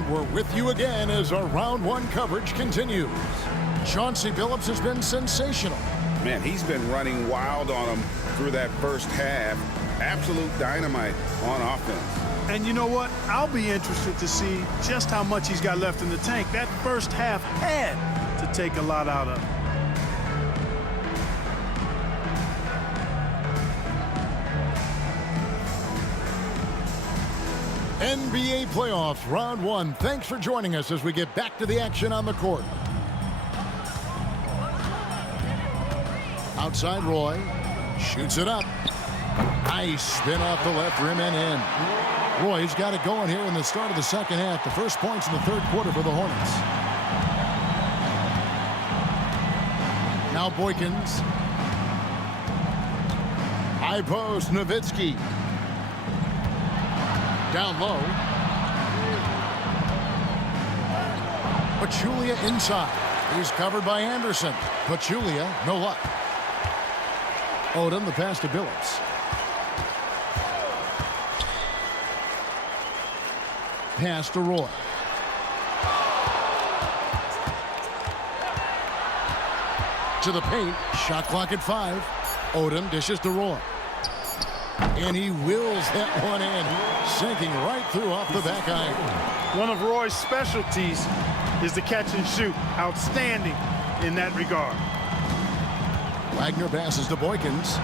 And we're with you again as our round one coverage continues. Chauncey Billups has been sensational. Man, he's been running wild on him through that first half. Absolute dynamite on offense. And you know what? I'll be interested to see just how much he's got left in the tank. That first half had to take a lot out of him. NBA playoffs, round one. Thanks for joining us as we get back to the action on the court. Outside Roy, shoots it up. Nice spin off the left rim and in. Roy's got it going here in the start of the second half. The first points in the third quarter for the Hornets. Now Boykins. High post, Nowitzki. Down low. Pachulia inside. He's covered by Anderson. Pachulia, no luck. Odom, the pass to Billups. Pass to Roy. To the paint. Shot clock at 5. Odom dishes to Roy. And he wills that one in, sinking right through off the back iron. One of Roy's specialties is the catch and shoot. Outstanding in that regard. Wagner passes to Boykins.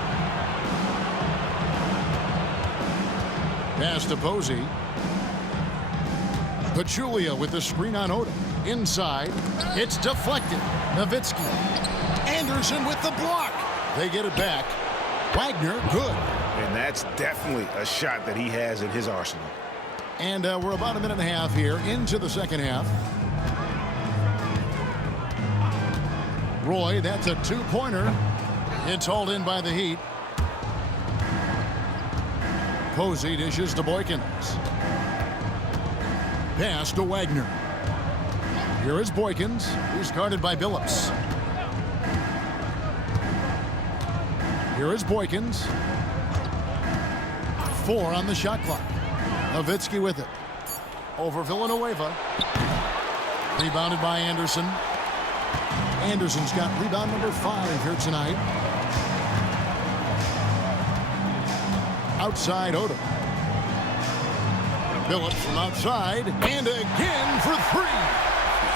Pass to Posey. Pachulia with the screen on Odom. Inside. It's deflected. Nowitzki. Anderson with the block. They get it back. Wagner, good. And that's definitely a shot that he has in his arsenal. And we're about a minute and a half here into the second half. Roy, that's a two-pointer. It's hauled in by the Heat. Posey dishes to Boykins. Pass to Wagner. Here is Boykins. He's guarded by Billups. Here is Boykins. 4 on the shot clock. Nowitzki with it. Over Villanueva. Rebounded by Anderson. Anderson's got rebound number 5 here tonight. Outside Odom. Billups from outside. And again for 3.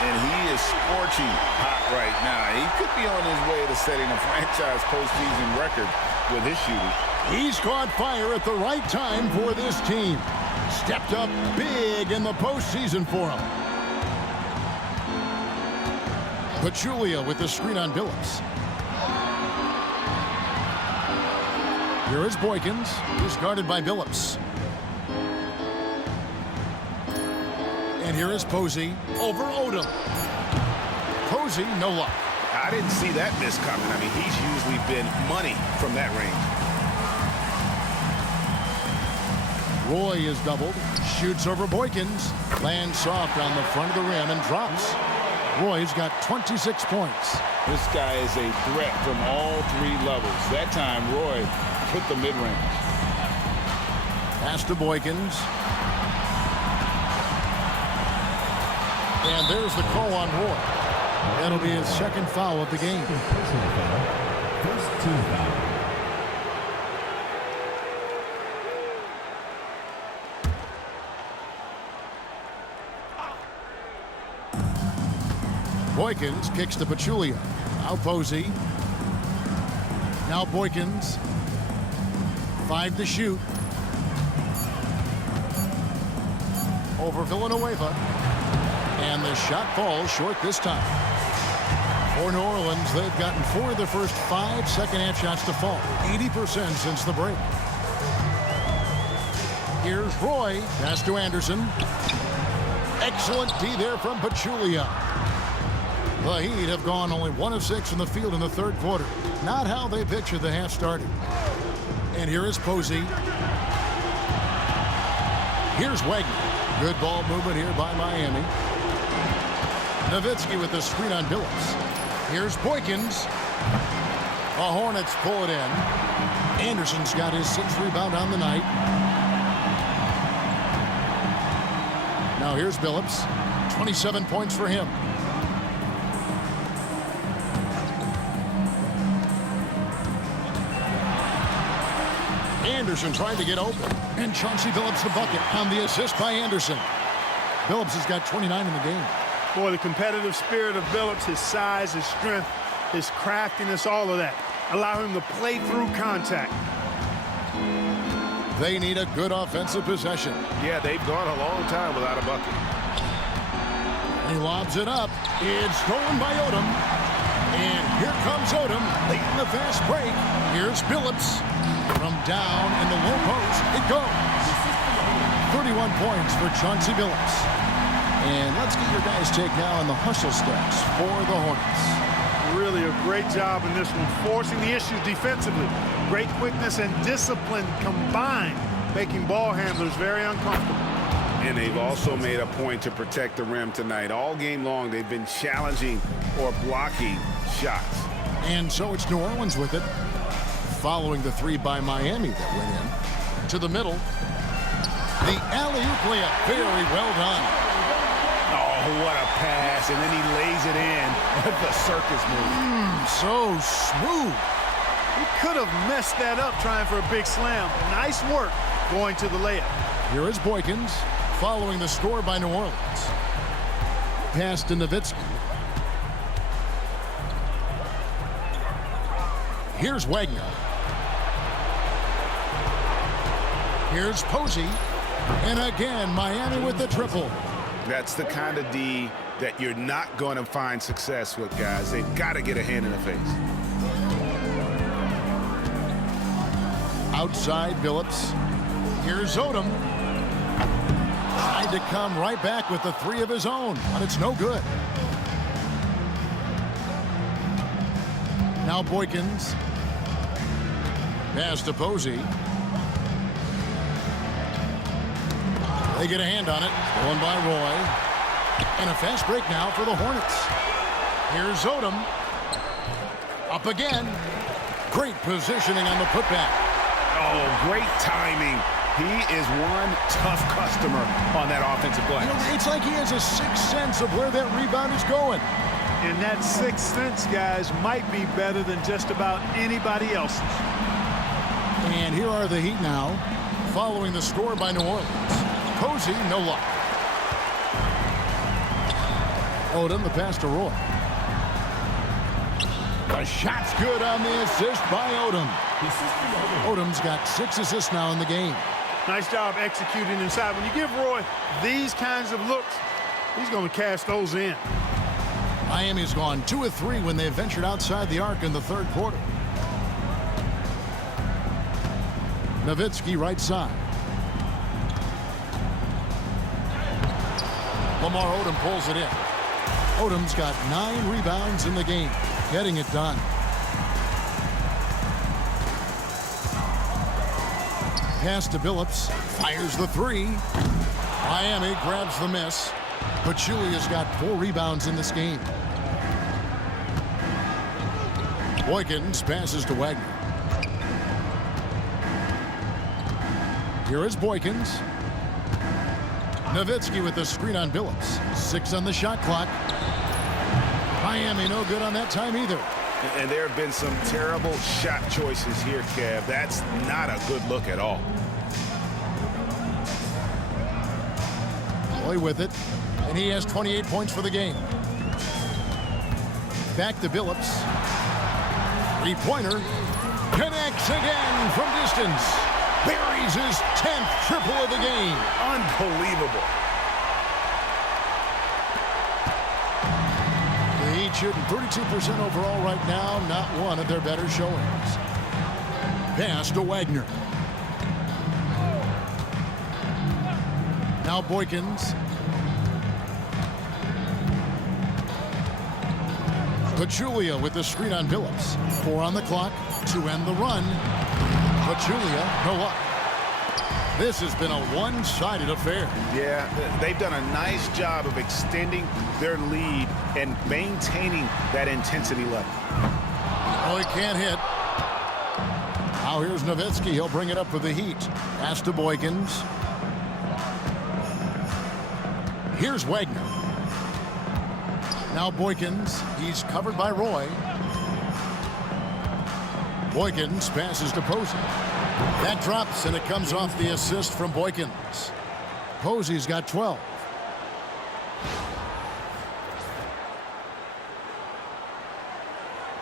And he is scorching hot right now. He could be on his way to setting a franchise postseason record with his shooting. He's caught fire at the right time for this team. Stepped up big in the postseason for him. Pachulia with the screen on Billups. Here is Boykins. He's guarded by Billups. And here is Posey over Odom. Posey, no luck. I didn't see that miss coming. I mean, he's usually been money from that range. Roy is doubled. Shoots over Boykins. Lands soft on the front of the rim and drops. Roy's got 26 points. This guy is a threat from all 3 levels. That time, Roy hit the mid-range. Pass to Boykins. And there's the call on Roy. That'll be his second foul of the game. First team foul. Boykins kicks to Pachulia. Now Posey. Now Boykins. 5 to shoot. Over Villanueva. And the shot falls short this time. For New Orleans, they've gotten 4 of the first 5 second-half shots to fall. 80% since the break. Here's Roy. Pass to Anderson. Excellent D there from Pachulia. The Heat have gone only 1 of 6 from the field in the third quarter. Not how they pictured the half started. And here is Posey. Here's Wagner. Good ball movement here by Miami. Nowitzki with the screen on Billups. Here's Boykins. The Hornets pull it in. Anderson's got his 6th rebound on the night. Now Now here's Billups. 27 points for him. Anderson trying to get open. And Chauncey Billups the bucket on the assist by Anderson. Billups has got 29 in the game. Boy, the competitive spirit of Billups, his size, his strength, his craftiness, all of that. Allow him to play through contact. They need a good offensive possession. Yeah, they've gone a long time without a bucket. He lobs it up. It's stolen by Odom. And here comes Odom late in the fast break. Here's Billups. From down in the low post, it goes. 31 points for Chauncey Billups. And let's get your guys' take now on the hustle steps for the Hornets. Really a great job in this one, forcing the issues defensively. Great quickness and discipline combined, making ball handlers very uncomfortable. And they've also made a point to protect the rim tonight. All game long, they've been challenging or blocking shots. And so it's New Orleans with it, following the three by Miami that went in. To the middle. The alley-oop layup, very well done. Oh, what a pass, and then he lays it in. The circus move. So smooth. He could have messed that up trying for a big slam. Nice work going to the layup. Here is Boykins, following the score by New Orleans. Pass to Nowitzki. Here's Wagner. Here's Posey. And again, Miami with the triple. That's the kind of D that you're not going to find success with, guys. They've got to get a hand in the face. Outside Billups. Here's Odom. Tried to come right back with the three of his own, but it's no good. Now Boykins. Pass to Posey. They get a hand on it. Stolen by Roy. And a fast break now for the Hornets. Here's Odom. Up again. Great positioning on the putback. Oh, great timing. He is one tough customer on that offensive glass. You know, it's like he has a sixth sense of where that rebound is going. And that sixth sense, guys, might be better than just about anybody else's. And here are the Heat now, following the score by New Orleans. Posey, no luck. Odom, the pass to Roy. The shot's good on the assist by Odom. Odom's got 6 assists now in the game. Nice job executing inside. When you give Roy these kinds of looks, he's going to cash those in. Miami's gone 2 of 3 when they ventured outside the arc in the third quarter. Nowitzki right side. Lamar Odom pulls it in. Odom's got 9 rebounds in the game, getting it done. Pass to Billups, fires the 3. Miami grabs the miss. Pachulia's got 4 rebounds in this game. Boykins passes to Wagner. Here is Boykins. Nowitzki with the screen on Billups. 6 on the shot clock. Miami no good on that time either. And there have been some terrible shot choices here, Kev. That's not a good look at all. Boy with it. And he has 28 points for the game. Back to Billups. 3-pointer. Connects again from distance. Buries his 10th triple of the game. Unbelievable. The Heat shooting 32% overall right now. Not one of their better showings. Pass to Wagner. Now Boykins. Pachulia with the screen on Billups. 4 on the clock to end the run. Pachulia, no luck. This has been a one-sided affair. Yeah, they've done a nice job of extending their lead and maintaining that intensity level. Oh, he can't hit. Now here's Nowitzki. He'll bring it up for the Heat. Pass to Boykins. Here's Wagner. Now Boykins. He's covered by Roy. Boykins passes to Posey. That drops, and it comes off the assist from Boykins. Posey's got 12.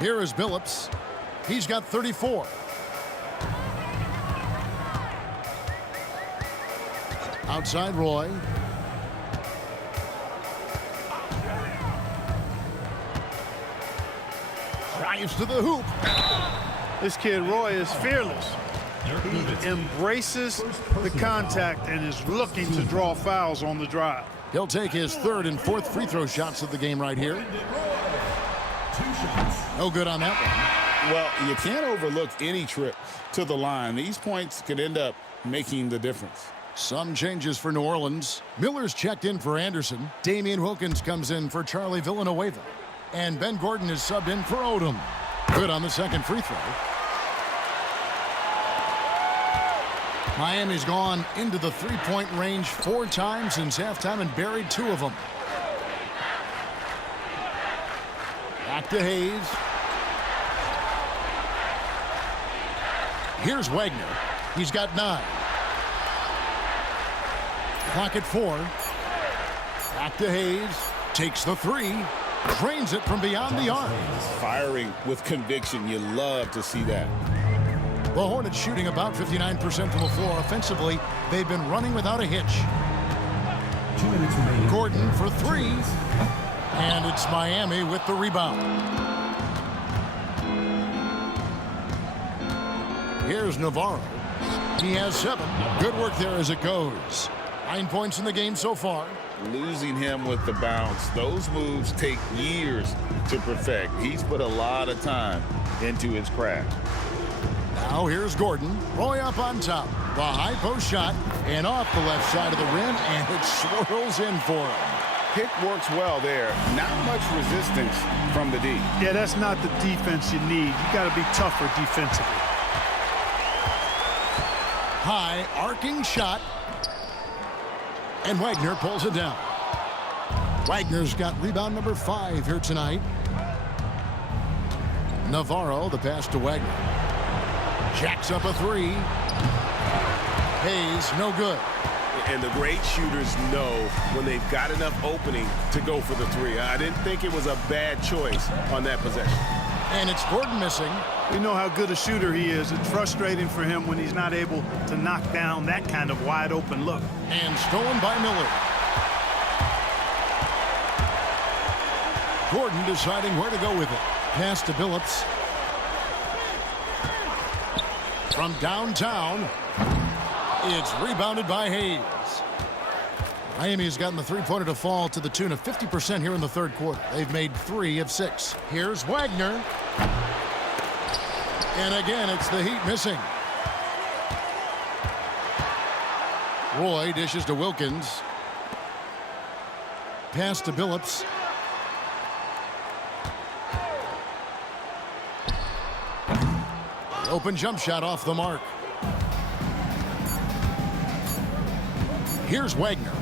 Here is Billups. He's got 34. Outside Roy. Drives to the hoop. This kid, Roy, is fearless. He embraces the contact and is looking to draw fouls on the drive. He'll take his third and fourth free throw shots of the game right here. No good on that one. Well, you can't overlook any trip to the line. These points could end up making the difference. Some changes for New Orleans. Miller's checked in for Anderson. Damian Wilkins comes in for Charlie Villanueva. And Ben Gordon is subbed in for Odom. Good on the second free throw. Miami's gone into the three-point range 4 times since halftime and buried 2 of them. Back to Hayes. Here's Wagner. He's got 9. Clock at 4. Back to Hayes. Takes the 3. Drains it from beyond the arc. Firing with conviction. You love to see that. The Hornets shooting about 59% from the floor. Offensively, they've been running without a hitch. 2 minutes remaining. Gordon for 3. And it's Miami with the rebound. Here's Navarro. He has 7. Good work there as it goes. 9 points in the game so far. Losing him with the bounce. Those moves take years to perfect. He's put a lot of time into his craft. Now here's Gordon. Roy up on top. The high post shot and off the left side of the rim, and it swirls in for him. Pick works well there. Not much resistance from the D. Yeah, that's not the defense you need. You got to be tougher defensively. High arcing shot. And Wagner pulls it down. Wagner's got rebound number 5 here tonight. Navarro, the pass to Wagner. Jacks up a 3. Hayes, no good. And the great shooters know when they've got enough opening to go for the 3. I didn't think it was a bad choice on that possession. And it's Gordon missing. We know how good a shooter he is. It's frustrating for him when he's not able to knock down that kind of wide open look. And stolen by Miller. Gordon deciding where to go with it. Pass to Billups. From downtown, it's rebounded by Hayes. Miami's gotten the three-pointer to fall to the tune of 50% here in the third quarter. They've made 3 of 6. Here's Wagner. And again, it's the Heat missing. Roy dishes to Wilkins. Pass to Billups. Open jump shot off the mark. Here's Wagner.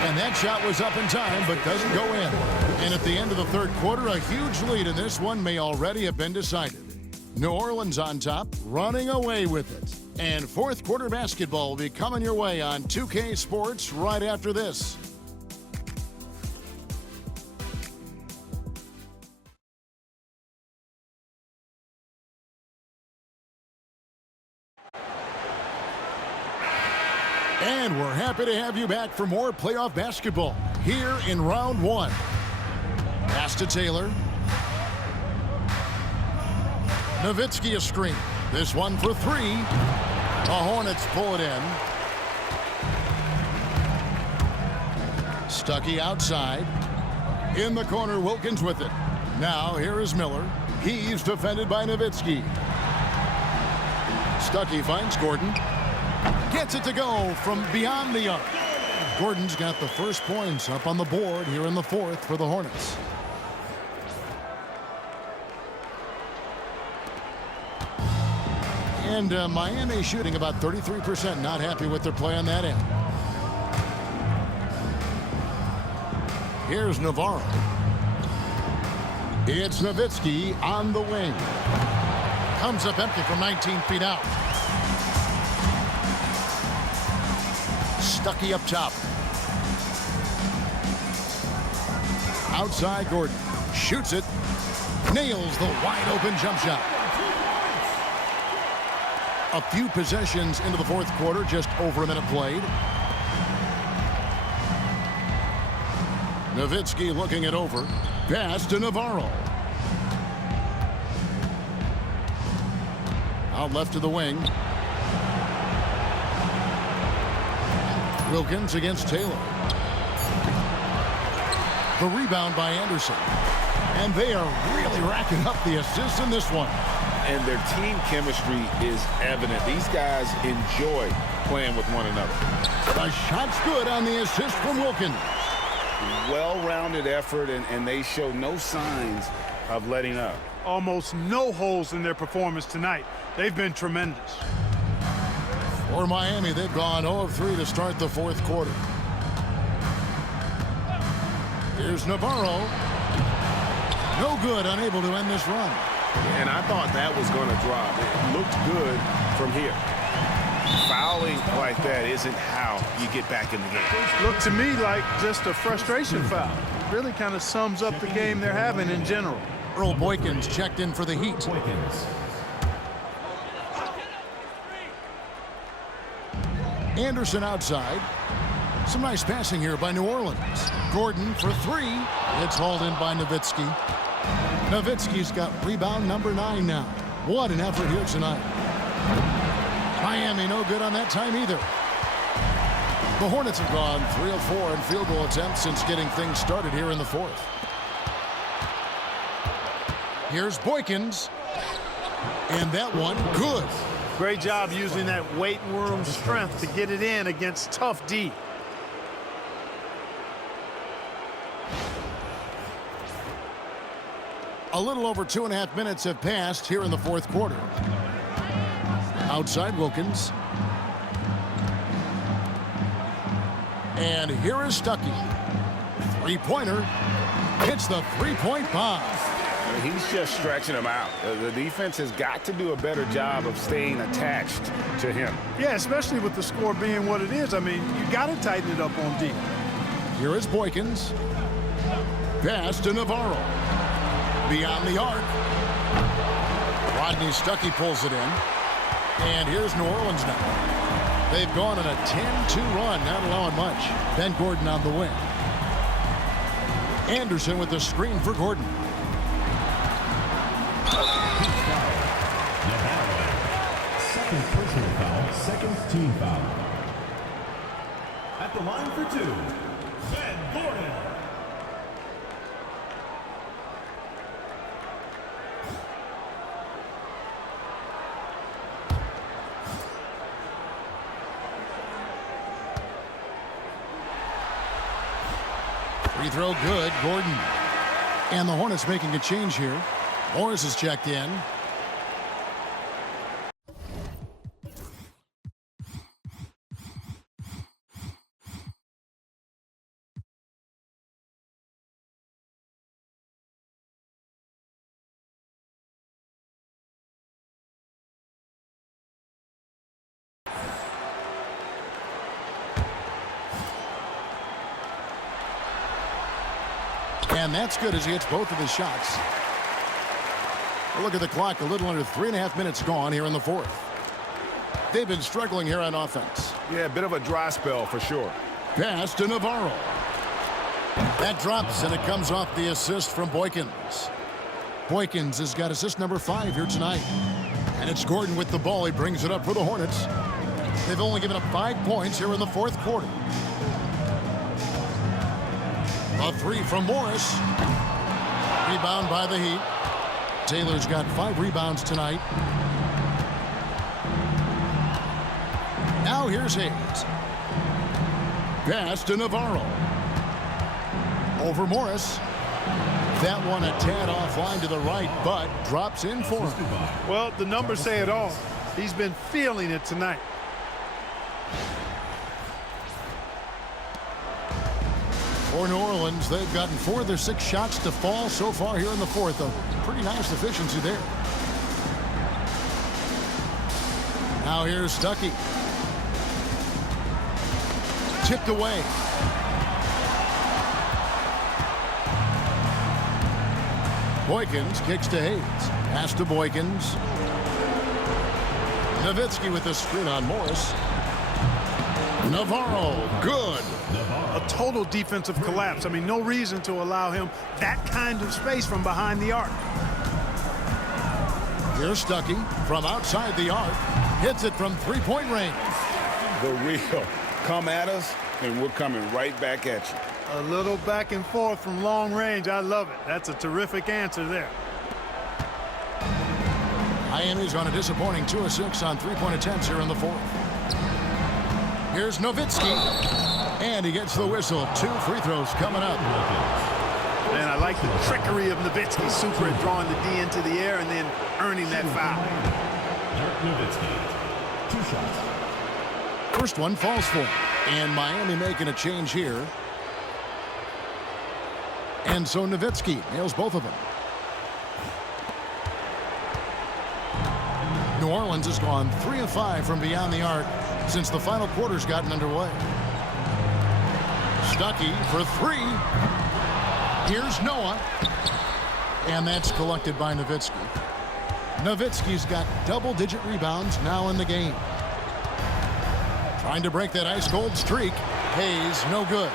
And that shot was up in time, but doesn't go in. And at the end of the third quarter, a huge lead in this one may already have been decided. New Orleans on top, running away with it. And fourth quarter basketball will be coming your way on 2K Sports right after this. And we're happy to have you back for more playoff basketball here in round 1. Pass to Taylor. Nowitzki a screen. This one for 3. The Hornets pull it in. Stuckey outside. In the corner, Wilkins with it. Now here is Miller. He's defended by Nowitzki. Stuckey finds Gordon. Gets it to go from beyond the arc. Gordon's got the first points up on the board here in the fourth for the Hornets. And Miami shooting about 33%. Not happy with their play on that end. Here's Navarro. It's Nowitzki on the wing. Comes up empty from 19 feet out. Stuckey up top. Outside Gordon. Shoots it. Nails the wide open jump shot. A few possessions into the fourth quarter. Just over a minute played. Nowitzki looking it over. Pass to Navarro. Out left to the wing. Wilkins against Taylor. The rebound by Anderson. And they are really racking up the assists in this one. And their team chemistry is evident. These guys enjoy playing with one another. The shot's good on the assist from Wilkins. Well-rounded effort, and they show no signs of letting up. Almost no holes in their performance tonight. They've been tremendous. For Miami, they've gone 0 of 3 to start the fourth quarter. Here's Navarro. No good, unable to end this run. And I thought that was going to drop. It looked good from here. Fouling like that isn't how you get back in the game. Looked to me like just a frustration foul. Really kind of sums up the game they're having in general. Earl Boykins checked in for the Heat. Boykins. Anderson outside. Some nice passing here by New Orleans. Gordon for three. It's hauled in by Nowitzki. Nowitzki's got rebound number 9 now. What an effort here tonight. Miami no good on that time either. The Hornets have gone 3 of 4 in field goal attempts since getting things started here in the fourth. Here's Boykins. And that one good. Great job using that weight room strength to get it in against tough D. A little over 2.5 minutes have passed here in the fourth quarter. Outside Wilkins. And here is Stuckey. Three-pointer. Hits the three-point bomb. He's just stretching him out. The defense has got to do a better job of staying attached to him. Yeah, especially with the score being what it is. I mean, you got to tighten it up on D. Here is Boykins. Pass to Navarro. Beyond the arc. Rodney Stuckey pulls it in. And here's New Orleans now. They've gone on a 10-2 run, not allowing much. Ben Gordon on the wing. Anderson with the screen for Gordon. Second personal foul, second team foul. At the line for 2, Ben Gordon. Free throw good, Gordon. And the Hornets making a change here. Morris is checked in. And that's good as he hits both of his shots. Look at the clock, a little under 3.5 minutes gone here in the fourth. They've been struggling here on offense. Yeah, a bit of a dry spell for sure. Pass to Navarro. That drops, and it comes off the assist from Boykins. Boykins has got assist number 5 here tonight. And it's Gordon with the ball. He brings it up for the Hornets. They've only given up 5 points here in the fourth quarter. A 3 from Morris. Rebound by the Heat. Taylor's got 5 rebounds tonight. Now here's Hayes. Pass to Navarro. Over Morris. That one a tad offline to the right, but drops in for him. Well, the numbers say it all. He's been feeling it tonight. For New Orleans, they've gotten 4 of their 6 shots to fall so far here in the fourth. A pretty nice efficiency there. Now here's Stuckey. Tipped away. Boykins kicks to Hayes. Pass to Boykins. Nowitzki with the screen on Morris. Navarro, good. A total defensive collapse. I mean, no reason to allow him that kind of space from behind the arc. Here's Stuckey from outside the arc. Hits it from three-point range. The real. Come at us, and we're coming right back at you. A little back and forth from long range. I love it. That's a terrific answer there. Miami's on a disappointing 2 of 6 on three-point attempts here in the fourth. Here's Nowitzki, and he gets the whistle. 2 free throws coming up. Man, I like the trickery of Nowitzki. Super at drawing the D into the air and then earning that foul. Nowitzki, 2 shots. First one falls for him, and Miami making a change here. And so Nowitzki nails both of them. New Orleans has gone 3 of 5 from beyond the arc since the final quarter's gotten underway. Stuckey for 3. Here's Noah. And that's collected by Nowitzki. Nowitzki's got double-digit rebounds now in the game. Trying to break that ice-cold streak. Hayes, no good.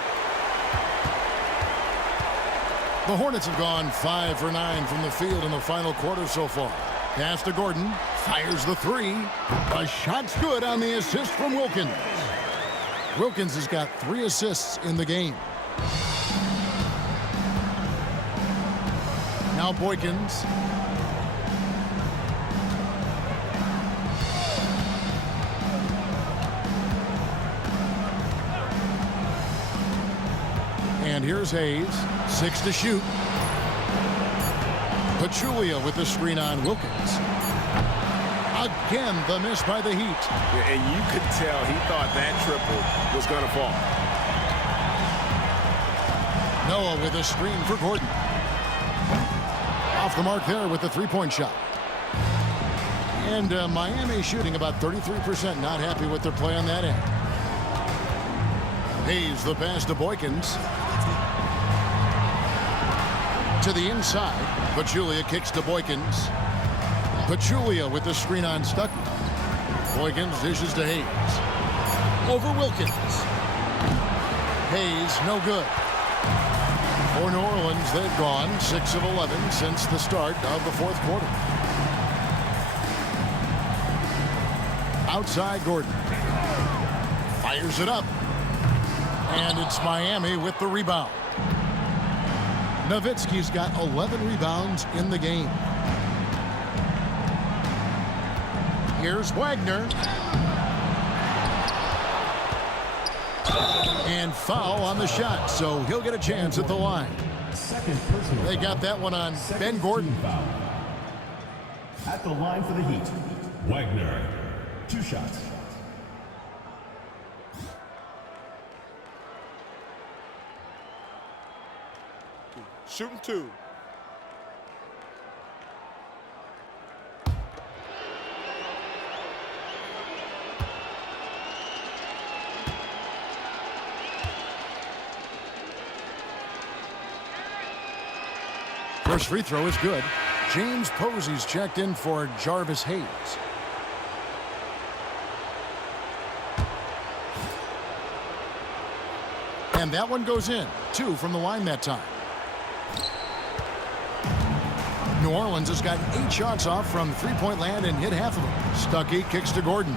The Hornets have gone 5 for 9 from the field in the final quarter so far. Pass to Gordon. Fires the 3. A shot's good on the assist from Wilkins. Wilkins has got 3 assists in the game. Now Boykins. And here's Hayes. 6 to shoot. Pachulia with the screen on Wilkins. Again, the miss by the Heat. Yeah, and you could tell he thought that triple was going to fall. Noah with a screen for Gordon. Off the mark there with the three-point shot. And Miami shooting about 33%. Not happy with their play on that end. Hayes the pass to Boykins. To the inside. Pachulia kicks to Boykins. Pachulia with the screen on Stuckey. Boykins dishes to Hayes. Over Wilkins. Hayes, no good. For New Orleans, they've gone 6 of 11 since the start of the fourth quarter. Outside Gordon. Fires it up. And it's Miami with the rebound. Nowitzki's got 11 rebounds in the game. Here's Wagner. And foul on the shot, so he'll get a chance at the line. Second personal. They got that one on Ben Gordon. Foul. At the line for the Heat, Wagner, 2 shots. Shooting 2. First free throw is good. James Posey's checked in for Jarvis Hayes. And that one goes in. 2 from the line that time. New Orleans has gotten 8 shots off from three-point land and hit half of them. Stuckey kicks to Gordon.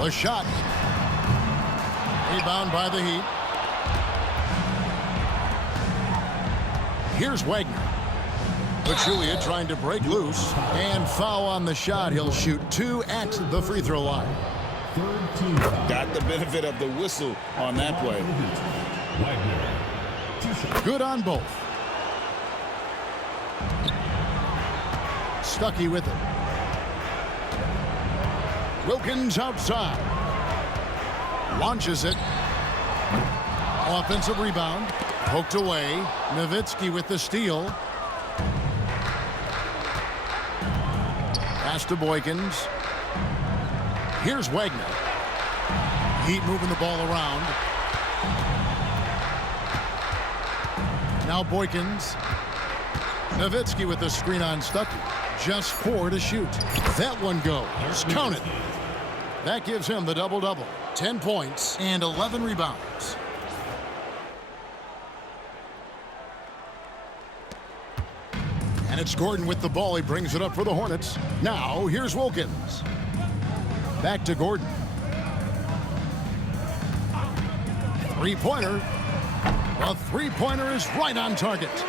The shot. Rebound by the Heat. Here's Wagner. Pachulia trying to break loose. And foul on the shot. He'll shoot 2 at the free throw line. Third team foul. Got the benefit of the whistle on that play. Wagner, 2 shots. Good on both. Stuckey with it. Wilkins outside. Launches it. Offensive rebound. Poked away. Nowitzki with the steal. Pass to Boykins. Here's Wagner. Heat moving the ball around. Now Boykins. Nowitzki with the screen on Stuckey. Just 4 to shoot. That one goes. Count it. That gives him the double-double. 10 points and 11 rebounds. And it's Gordon with the ball. He brings it up for the Hornets. Now, here's Wilkins. Back to Gordon. Three-pointer. The three-pointer is right on target.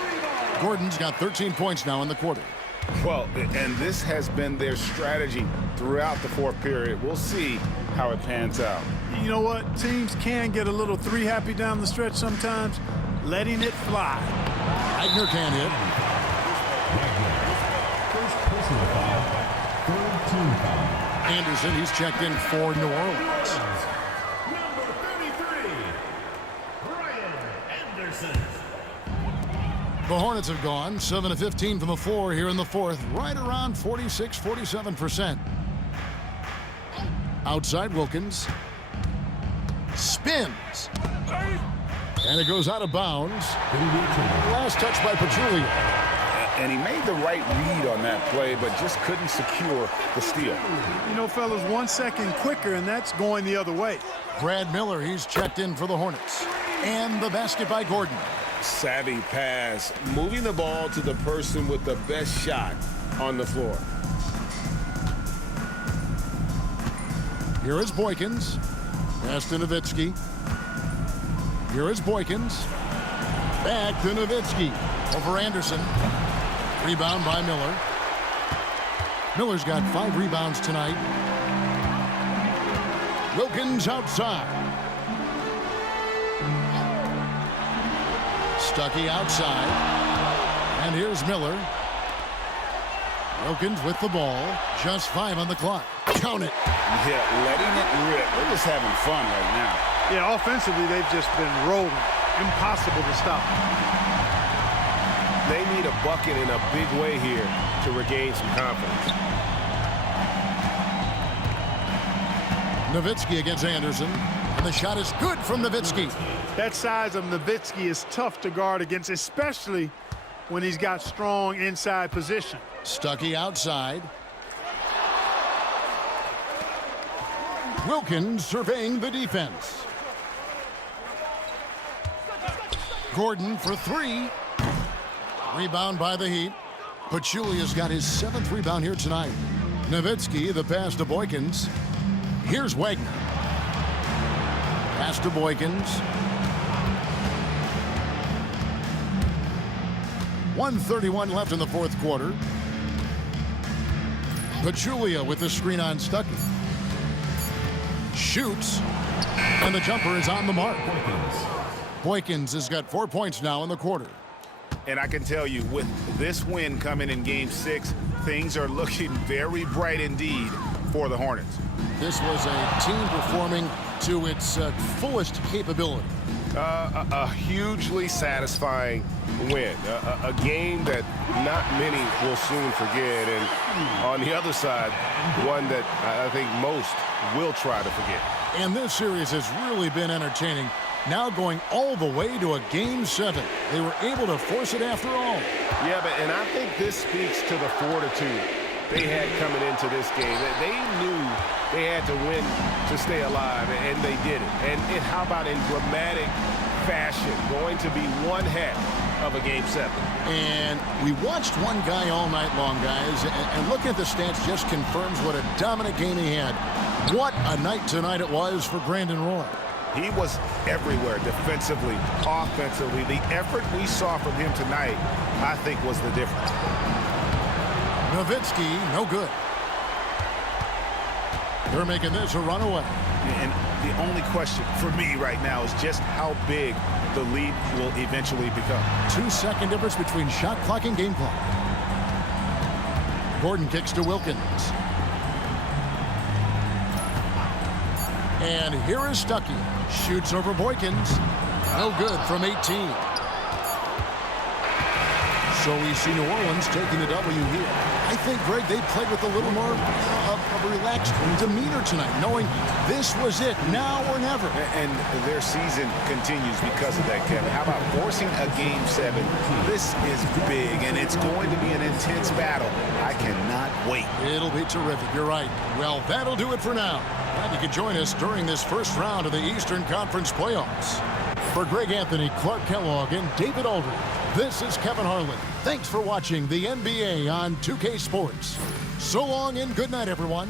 Gordon's got 13 points now in the quarter. Well, and this has been their strategy throughout the fourth period. We'll see how it pans out. You know what? Teams can get a little three-happy down the stretch sometimes. Letting it fly. Wagner can hit. First personal foul. Third team foul. Anderson, he's checked in for New Orleans. Number 33, Brian Anderson. The Hornets have gone 7 of 15 from the floor here in the fourth, right around 46-47%. Outside Wilkins. Spins. And it goes out of bounds. Last touch by Pachulia. And he made the right read on that play, but just couldn't secure the steal. You know, fellas, 1 second quicker, and that's going the other way. Brad Miller, he's checked in for the Hornets. And the basket by Gordon. Savvy pass, moving the ball to the person with the best shot on the floor. Here is Boykins. Pass to Nowitzki. Here is Boykins. Back to Nowitzki. Over Anderson. Rebound by Miller. Miller's got 5 rebounds tonight. Wilkins outside. Stuckey outside. And here's Miller. Wilkins with the ball. Just 5 on the clock. Count it. Yeah, letting it rip. They're just having fun right now. Yeah, offensively, they've just been rolling. Impossible to stop. They need a bucket in a big way here to regain some confidence. Nowitzki against Anderson. And the shot is good from Nowitzki. That size of Nowitzki is tough to guard against, especially when he's got strong inside position. Stuckey outside. Wilkins surveying the defense. Gordon for 3. Rebound by the Heat. Pachulia's got his 7th rebound here tonight. Nowitzki, the pass to Boykins. Here's Wagner. Pass to Boykins. 1:31 left in the fourth quarter. Pachulia with the screen on Stuckey. Shoots. And the jumper is on the mark. Boykins has got 4 points now in the quarter. And I can tell you, with this win coming in Game 6, things are looking very bright indeed for the Hornets. This was a team performing to its fullest capability. A hugely satisfying win. A game that not many will soon forget. And on the other side, one that I think most will try to forget. And this series has really been entertaining. Now going all the way to a Game 7. They were able to force it after all. Yeah, and I think this speaks to the fortitude they had coming into this game. They knew they had to win to stay alive, and they did it. And how about in dramatic fashion, going to be one heck of a Game 7. And we watched one guy all night long, guys, and looking at the stats just confirms what a dominant game he had. What a night tonight it was for Brandon Roy. He was everywhere, defensively, offensively. The effort we saw from him tonight, I think, was the difference. Nowitzki, no good. They're making this a runaway. And the only question for me right now is just how big the lead will eventually become. 2-second difference between shot clock and game clock. Gordon kicks to Wilkins. And here is Stuckey. Shoots over Boykins. No good from 18. So we see New Orleans taking the W here. I think, Greg, they played with a little more of a relaxed demeanor tonight, knowing this was it, now or never. And their season continues because of that, Kevin. How about forcing a Game 7? This is big, and it's going to be an intense battle. I cannot wait. It'll be terrific. You're right. Well, that'll do it for now. Glad you could join us during this first round of the Eastern Conference playoffs. For Greg Anthony, Clark Kellogg, and David Aldridge, this is Kevin Harlan. Thanks for watching the NBA on 2K Sports. So long and good night, everyone.